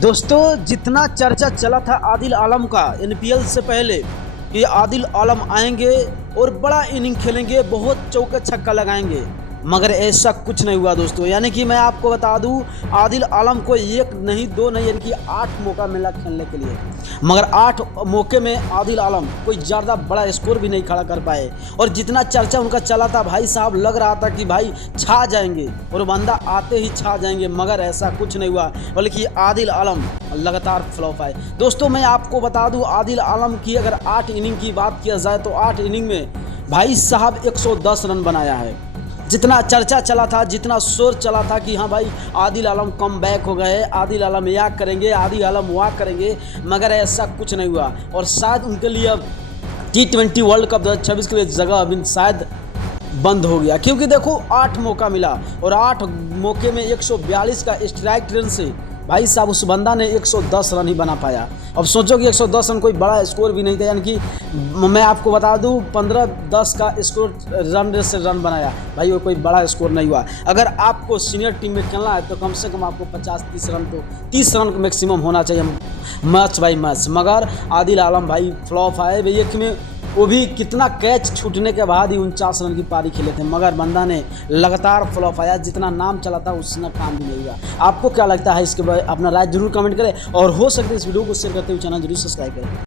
दोस्तों, जितना चर्चा चला था आदिल आलम का एनपीएल से पहले कि आदिल आलम आएंगे और बड़ा इनिंग खेलेंगे, बहुत चौके छक्का लगाएंगे, मगर ऐसा कुछ नहीं हुआ दोस्तों। यानी कि मैं आपको बता दूं, आदिल आलम को एक नहीं दो नहीं यानी कि 8 मौका मिला खेलने के लिए, मगर 8 मौके में आदिल आलम कोई ज़्यादा बड़ा स्कोर भी नहीं खड़ा कर पाए। और जितना चर्चा उनका चला था भाई साहब, लग रहा था कि भाई छा जाएंगे और बंदा आते ही छा जाएंगे, मगर ऐसा कुछ नहीं हुआ, बल्कि आदिल आलम लगातार फ्लॉप आए। दोस्तों, मैं आपको बता दूं, आदिल आलम की अगर 8 इनिंग की बात किया जाए तो 8 इनिंग में भाई साहब 110 रन बनाया है। जितना चर्चा चला था, जितना शोर चला था कि हाँ भाई आदिल आलम कम बैक हो गए, आदिल आलम या करेंगे, आदिल आलम वाह करेंगे, मगर ऐसा कुछ नहीं हुआ। और शायद उनके लिए अब T20 वर्ल्ड कप 2026 के लिए जगह अभी शायद बंद हो गया, क्योंकि देखो 8 मौका मिला और 8 मौके में 142 का स्ट्राइक रेट से भाई साहब उस बंदा ने 110 रन ही बना पाया। अब सोचो कि 110 रन कोई बड़ा स्कोर भी नहीं था, यानी कि मैं आपको बता दूं 15-10 का स्कोर रन रेट से रन बनाया, भाई वो कोई बड़ा स्कोर नहीं हुआ। अगर आपको सीनियर टीम में खेलना है तो कम से कम आपको 50-30 रन तो 30 रन मैक्सिमम होना चाहिए मैच बाई मैच, मगर आदिल आलम भाई फ्लॉप आए भैया में, वो भी कितना कैच छूटने के बाद ही 49 रन की पारी खेले थे, मगर बंदा ने लगातार फ्लॉप आया। जितना नाम चला था उसने काम भी नहीं हुआ। आपको क्या लगता है इसके बारे में अपना राय जरूर कमेंट करें, और हो सकता है इस वीडियो को शेयर करते हुए चैनल जरूर सब्सक्राइब करें।